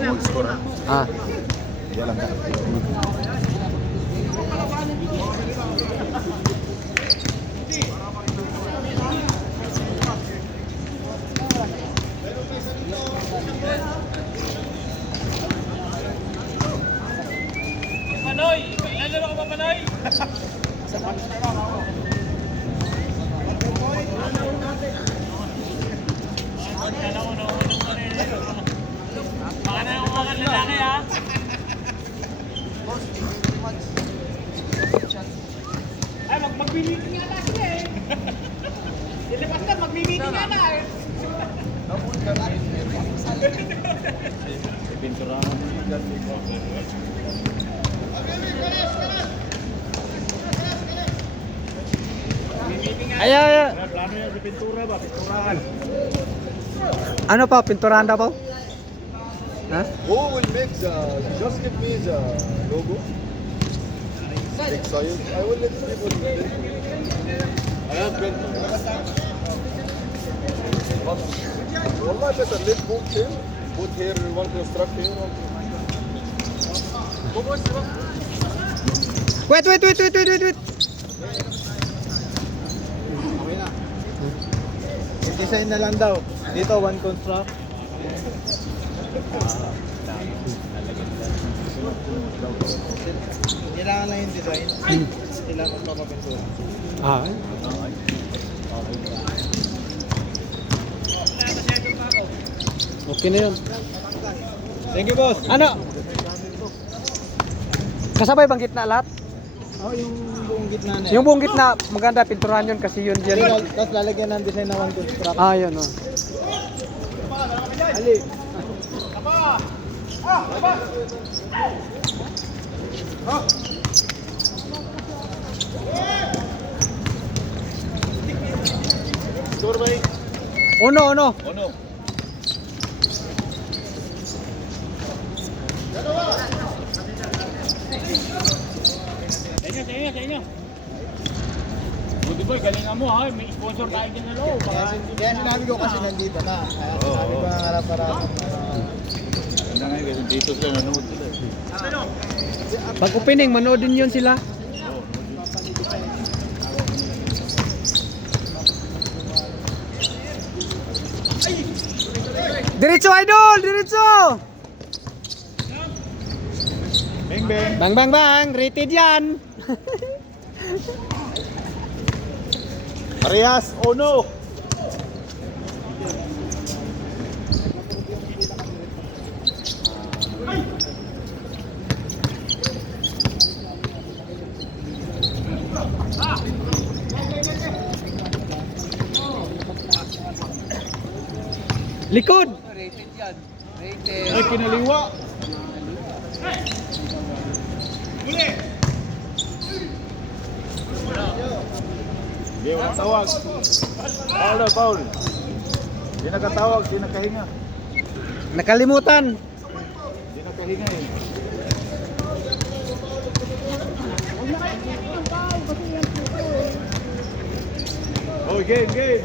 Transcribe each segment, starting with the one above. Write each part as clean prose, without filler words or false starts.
Mag-score Ah. Jalan ka. Panoy! Nalaro ka ba, Panoy? Baka na yung mga lalaki, ha? Ay, mag-meeting nga na sila, eh. Ilipas na, mag-meeting nga na, eh. Pinturahan. Ay, ay, ay. Plano yan sa pintura ba? Pinturahan. Ano pa? Pinturahan daw po? Ha? Who will make the, just give me the logo? Big size. I will let people I have been. والله better let book here. Put here one construct here. Wait. I-design na lang daw. Dito, one construct. Kailangan lang yung design. Kailangan magpapapintura. Ah. Okay na yun. Thank you, boss. Ano? Kasabay bang gitna lahat? Oh, yung buong gitna na. Yung buong gitna, maganda pinturahan yun kasi yun yan. Tapos lalagyan ng design na one construct. Ah, yun oh. Ali. Score ba eh? Uno. Ono. Sa inyo. Buti boy, galingan mo, ha? May sponsor tayo dyan na loob. Kaya sinabi ko kasi nandito na. Kaya sinabi ko ang harap-harap. Ganda nga kasi dito sila nanood sila. Pag opening, manood din yun sila. Diretso idol! Diretso! Bang bang. Bang! Rated yan! Parehas, ono. Likod! Ay, kinaliwa. Hindi, walang tawag. Foul. Hindi nakatawag, hindi nakahinga. Nakalimutan! Hindi nakahinga eh. Oh, game.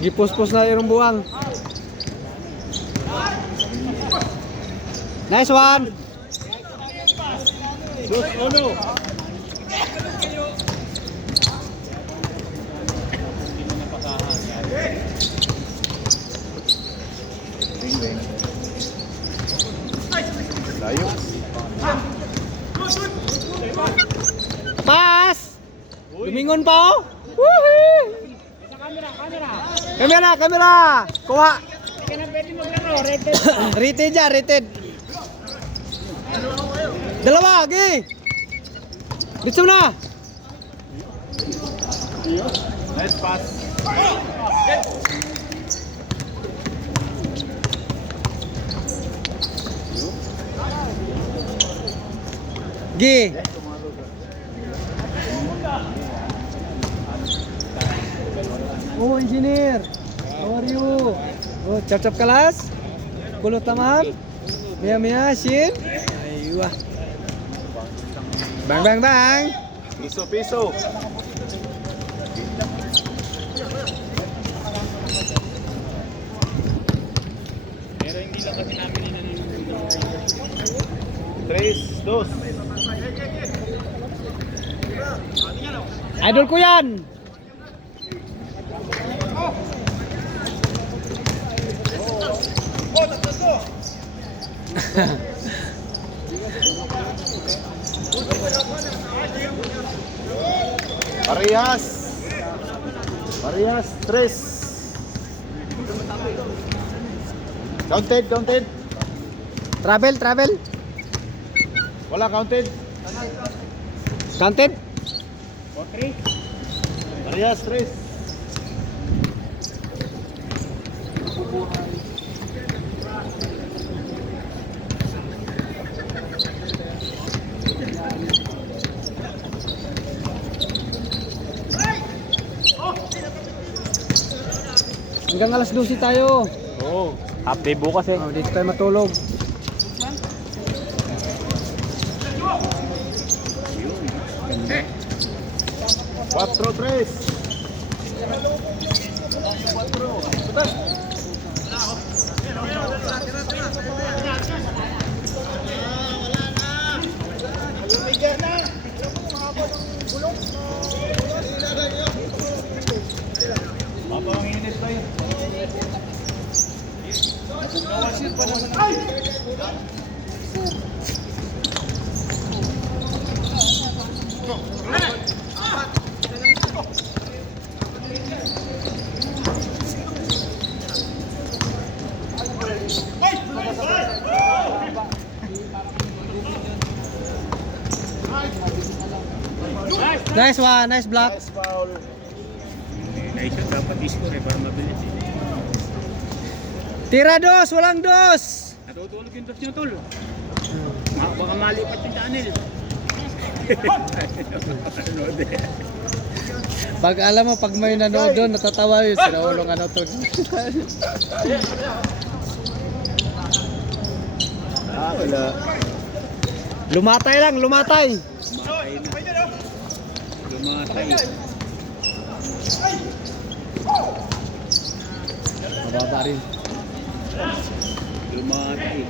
Gipuspos na yung buwang. Nice one! Sus, ono. Layo. Pass! Lumingon pa oh! Woohoo! Kamera! Kuha! Kaya na pwede maglaro, rated. Rated dyan, rated. Dalawa, okay. Dito na. Nice pass. Gi. Oh, engineer. How are you? Oh, chop kalas. Kulot tamam. Mia shin. Aywa. Bang. Piso. Pero hindi lang kasi namin inanong. 3, 2. Idol ko yan. Parehas, 3. Counted. Travel. Wala counted. Counted. 4-3. Parehas, 3. Hanggang alas 12 tayo. Oo. Half day bukas eh. Oh, dito tayo matulog. Cuatro, 3. Mapanginis tayo. Nice one, nice block. Nice foul. Nice yun, dapat i-score eh, para mabilis eh. Tira dos, walang dos. Natutulog yung dos niyo, tol. Baka malipat yung channel. Nanood eh. Pag alam mo, pag may nanood doon, natatawa yun. Sinaulong ano to. Wala. Lumatay lang, lumatay. Lumatay. Mababa rin. Lumatay.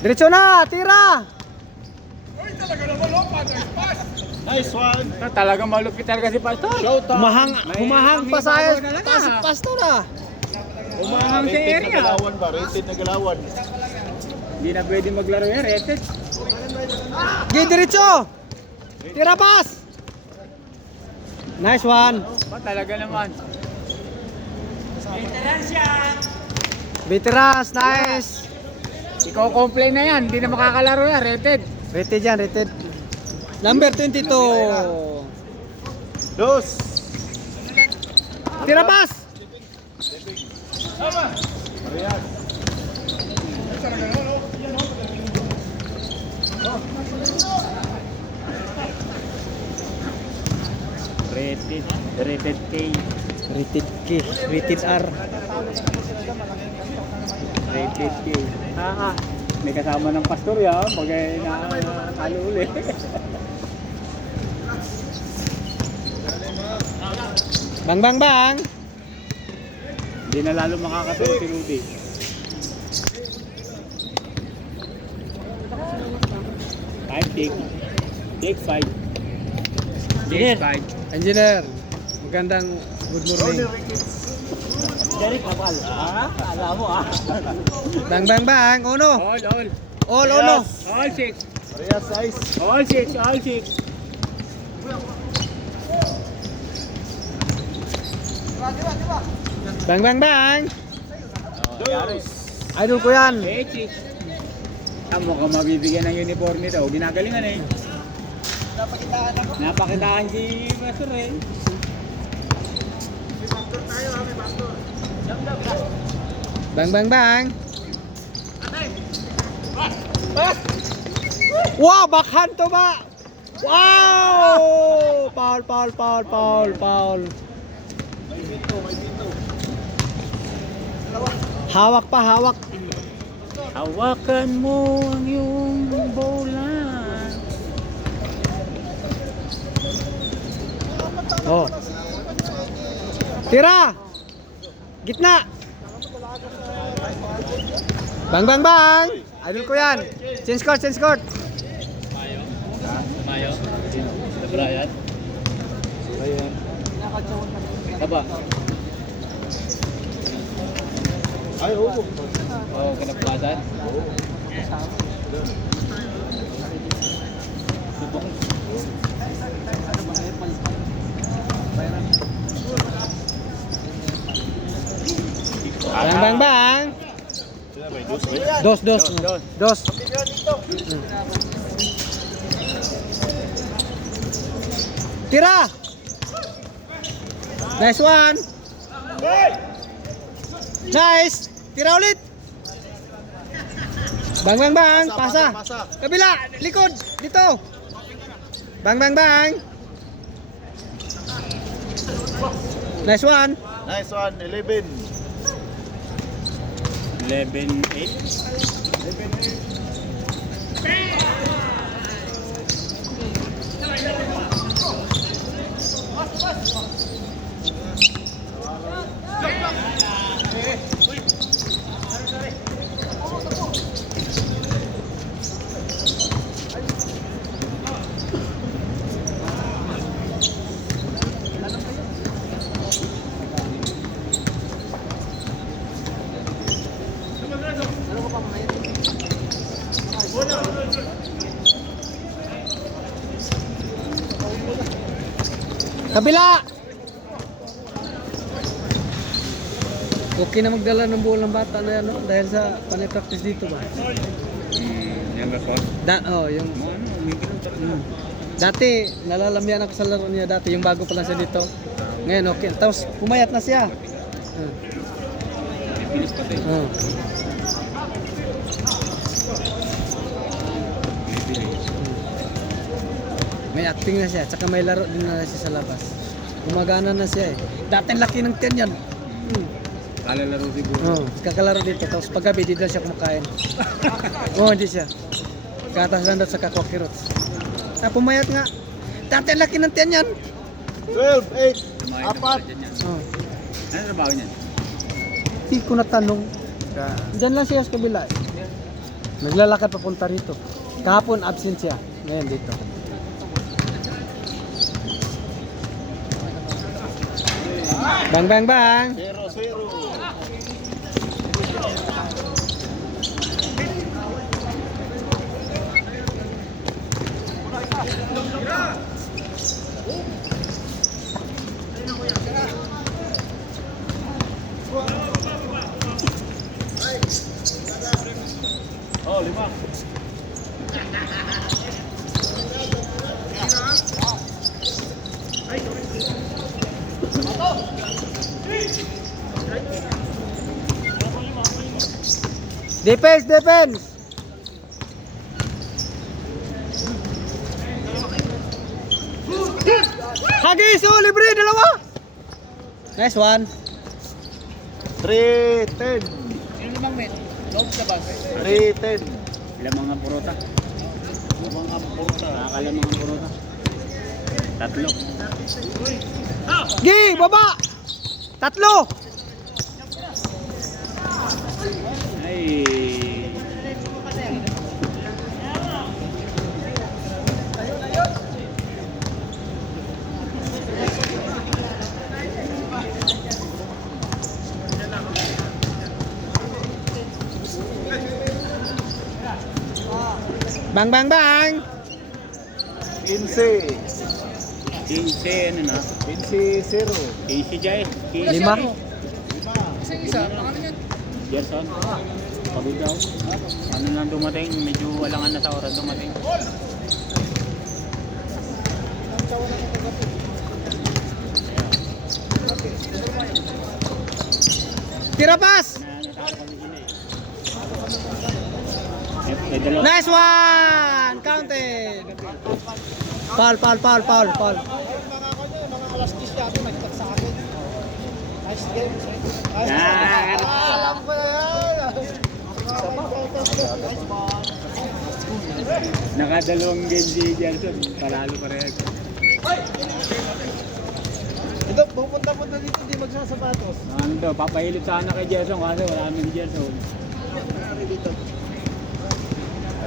Diretso na, tira. Nice one. Talagang malupit talaga si Pastor. Humahang pa sa May bago na taas, lang. pasto na. Umahang sa Rated na area. galawan ba? Rated na galawan. Hindi na pwede maglaro yan, rated. Gi diretso. Tira pas. Nice one. Talaga naman. Veterans, nice. Iko-complain na yan, hindi na makakalaro yan, rated. Rated yan, rated. Number 22. Dos. Tira pas. Parehas. Rated K. Rated K, rated R. Rated K. May kasama ng pastor yan, pag nakakalo ulit. Bang. Hindi na lalo makakatulog si Rudy. Take 5. Engineer, magandang good morning. Derek Kapal. Alam mo Bang. Uno. All. All uno. All 6. Parehas, size. All 6. Bang. Dos. Idol ko yan. 8-6. Mo ka mabibigyan ng uniform nito. Ginagalingan eh. Napakitaan si Pastor eh. Bang. Wow, backhand to ba? Wow! Foul. May pinto. Hawak pa, hawak. Hawakan mo ang iyong bola. Oh. Tira! Gitna! Bang bang bang! Idol ko yan. Change court, change court. Mayo. Brian. Brian. Taba. Ay, oo. Oh, kinaplasan. Bang bang bang! Dos, dos. Dos. Tira! Nice one! Nice! Tira ulit! Bang bang bang! Pasa! Kabila! Likod! Dito! Bang bang bang! Nice one! Nice one, 11. 11-8. Kabila! Okay na magdala ng buo ng bata na yan, no? Dahil sa panay-practice dito ba? Yan ba ko? Yung... Dati, nalalamyan ako sa laro niya dati, yung bago pa lang siya dito. Ngayon, okay. Tapos, pumayat na siya. Pinis pa tayo. May acting na siya, tsaka may laro din na siya sa labas. Gumagana na siya eh. Dati laki ng tiyan yan. Kalalaro siguro. Kakalaro dito, tapos paggabi di daw siya kumakain. Hindi siya. Katas lang daw sa kakwakirots. Pumayat nga. Dati laki ng tiyan yan. 12, 8. Apat. Ano trabaho niyan? Hindi ko natanong. Diyan lang siya sa kabila eh. Naglalakad papunta rito. Kahapon absent siya. Ngayon dito. Bang bang bang. 0-0. Oh, 5. Defense, defense. Hagis, libre, dalawa. Nice one. 3-10. Sino limang met? Loob sa bus. 3-10. Ilang mga purota? Nakakala mga purota. 3. Gi, baba. 3. Ay. Bang bang bang. 15. 15 ano na? 15-0. 15 Jai. 5. Gerson. Pagod daw. Ano nang dumating? Medyo walangan na sa oras dumating. Tira pas. Nice one. Counted. Foul. Mga alas 10 yata nagtat sa akin. Nice game. Ah, Alam ko na yan. Nakadalawang game si Gerson. Palalo pa rin. Ito, pupunta-punta dito, hindi magsasapatos. Ano daw, papahilip sana kay Gerson kasi wala namin ni Gerson.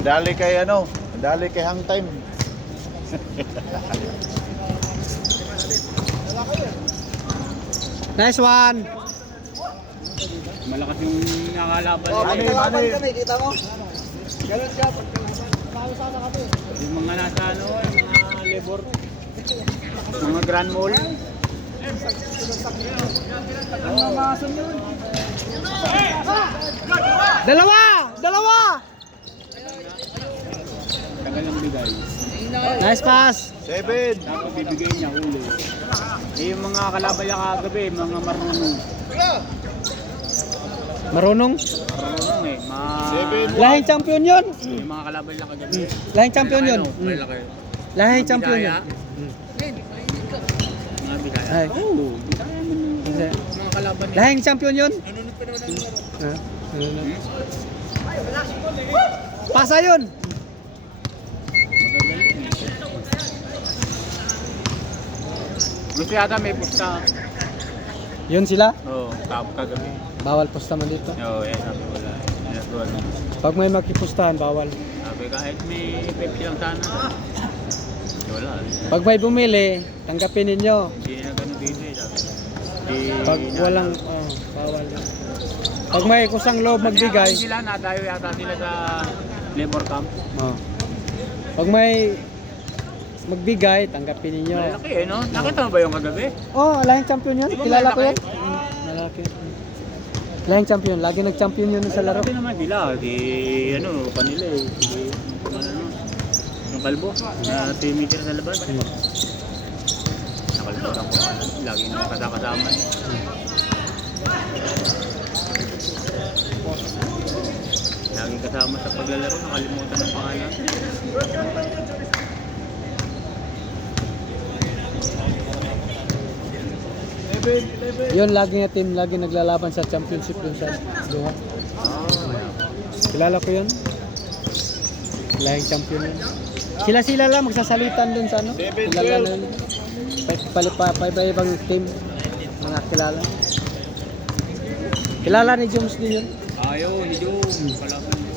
Dali kay ano, dali kay hang time. Nice one. Malakas yung nakalaban. Manay. kita mo? Ganun ka, pagkakalaban sana kami. Yung mga nasa ano, yung mga labor. Mga grand mall. Dalawa! Dalawa! Tagal ng bigay. Nice pass. 7. Tapos bibigay niya huli. Eh, yung mga kalaban niya kagabi, mga marunong. Marunong. Marunong eh. Seven. Lahing champion yun. Yung mga kalaban niya kagabi. Lahing champion yun. Ano, Lahing champion yun. Mga bigay. Ay. Oo, bigay mo na. Mga kalaban niya. Lahing champion yun. Pasa yun. Magagaling eh. Gusto yata may pusta. Yun sila. Oo, kagabi. Bawal posta man dito. Oo, eh, sabi wala. Nilatuan na. Pag may makipustahan, bawal. Sabi kahit may 50 lang sana. Wala. Pag may bumili, tanggapin ninyo. Hindi na ganun dito eh. Sabi. Pag walang, bawal yun. Pag may kusang loob magbigay, Sila, nadayo yata sila sa labor camp. pag may magbigay, tanggapin ninyo. Malaki eh, no? Nakita mo ba yung kagabi? Oh, lahing champion yun. Di ba Kilala ko malaki? yan. Malaki. Lahing champion. Lagi nag-champion yun sa laro. Malaki naman sila. Di, ano, kanila eh. Di, ano, yung kalbo. Na 3 meter sa labas. Nakalimutan ko. Lagi nang kasama eh. Lagi kasama sa paglalaro. Nakalimutan ang pangalan. Yun, lagi nga team, lagi naglalaban sa championship yun sa Doha. Kilala ko yun. Lahing champion yun. Sila lang magsasalitan dun sa ano. Kilala na yun. Iba-ibang team. Mga kilala. Kilala ni Jones din yun. Ayaw, ni Joe. Kalaban mo.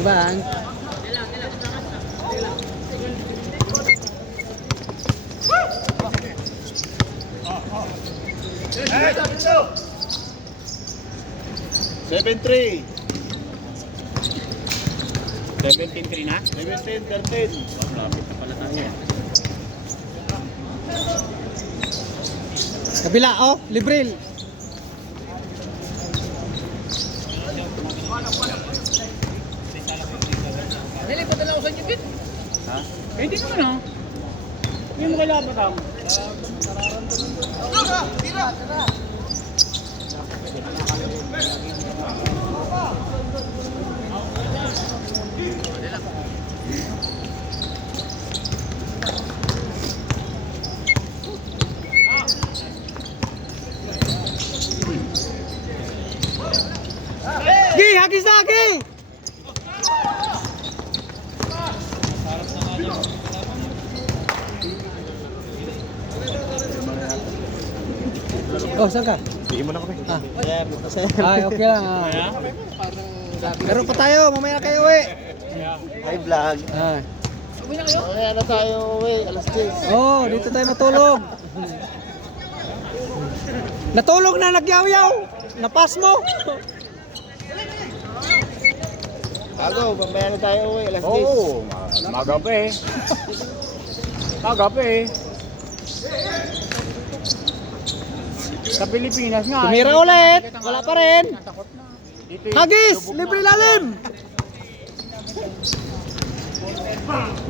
Bang. Hey, 7-3. 17-3 na? 17-13. Lapit na pala tayo. Kabila, oh, Libril. Ha? Eh, hindi naman oh. Hindi mo kailangan tama. Gi, hagis na, Gi! Oh, saan ka? Sige mo na kami. Ay, okay lang. Pero pa tayo, mamaya na kayo uwi. Hi vlog. Ay. Mamaya na tayo uwi, alas 10. Oh, dito tayo matulog. Natulog na, nagyaw-yaw. Napas mo. Tago, mamaya na tayo uwi, alas 10. Oo, magabi eh. Magabi eh. Sa Pilipinas nga. Tumira ulit. Wala pa rin. Dito eh, Hagis, lubog libre na. lalim.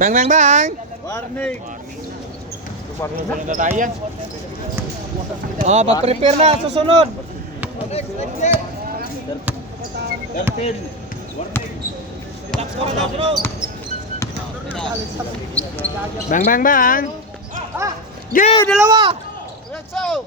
Bang. Warning. Sunod na tayo yan. Oh, mag-prepare na susunod. 13. Bang. Gi, dalawa. Diretso!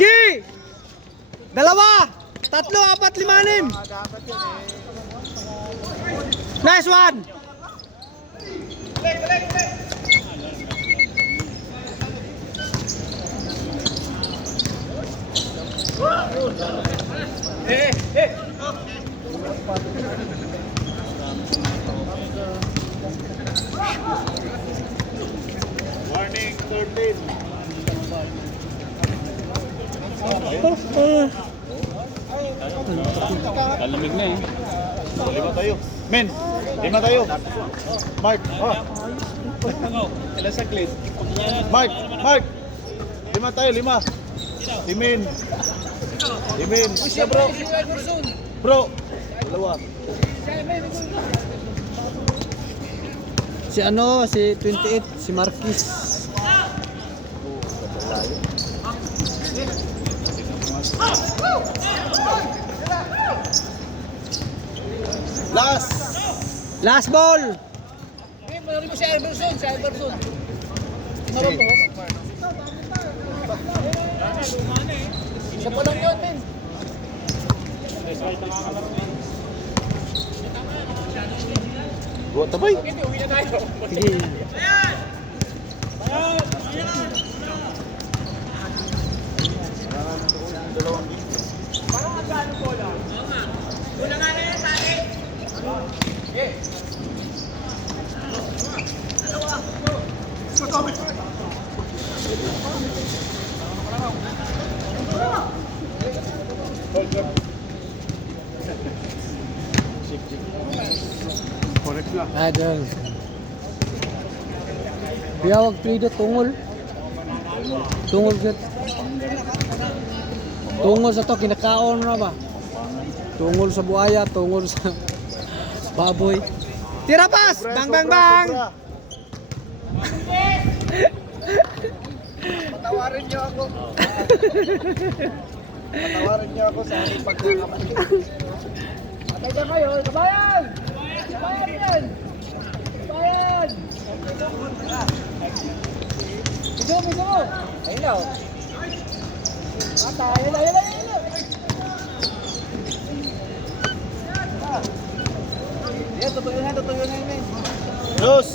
Gi! Dalawa! Tatlo, apat, lima, anim! Nice one! Warning, 13. Kalamig na eh. Lima tayo. Men, lima tayo. Mark, oh. Ilan saglit? Mark, Mark. Lima tayo, lima. Timin. Timin. Siya bro. Bro. Dalawa. Si ano, si 28, si Marquis. Last. Last ball! Buat tabay. Sige. Idol. Biyawag prido tungol. Tungol gud. Tungol sa to kinakaon na ba? Tungol sa buaya, tungol sa baboy. Tira pas! Bang bang bang! Patawarin niyo ako. Patawarin niyo ako sa aking pagkakamali. Patay ka kayo, kabayan! Kabayan yan! Kabayan! Biso, biso! Ayun na, oh. Patay, ayun na, ayun na, ayun na! Yan, tutuyo na yun. Dos.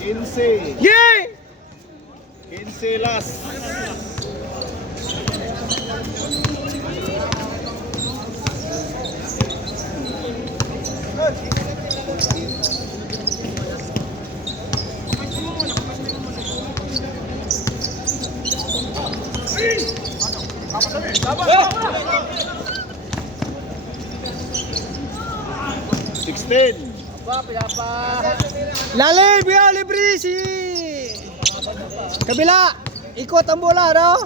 15. Yay! 15 last. Lalim, biya, libre si... Kabila! Ikot ang bola, no?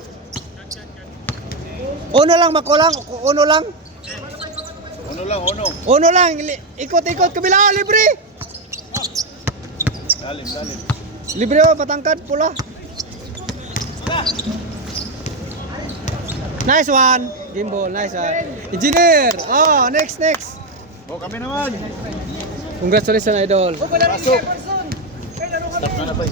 Uno lang, makulang. Uno lang. Uno. Uno lang. Ikot, kabila, libre! Dalim. Libre o, patangkad, pula. Nice one. Game ball, nice one. Engineer! Oh, next. Oh, kami naman. Congratulations, idol. Pasok. Stop na ba?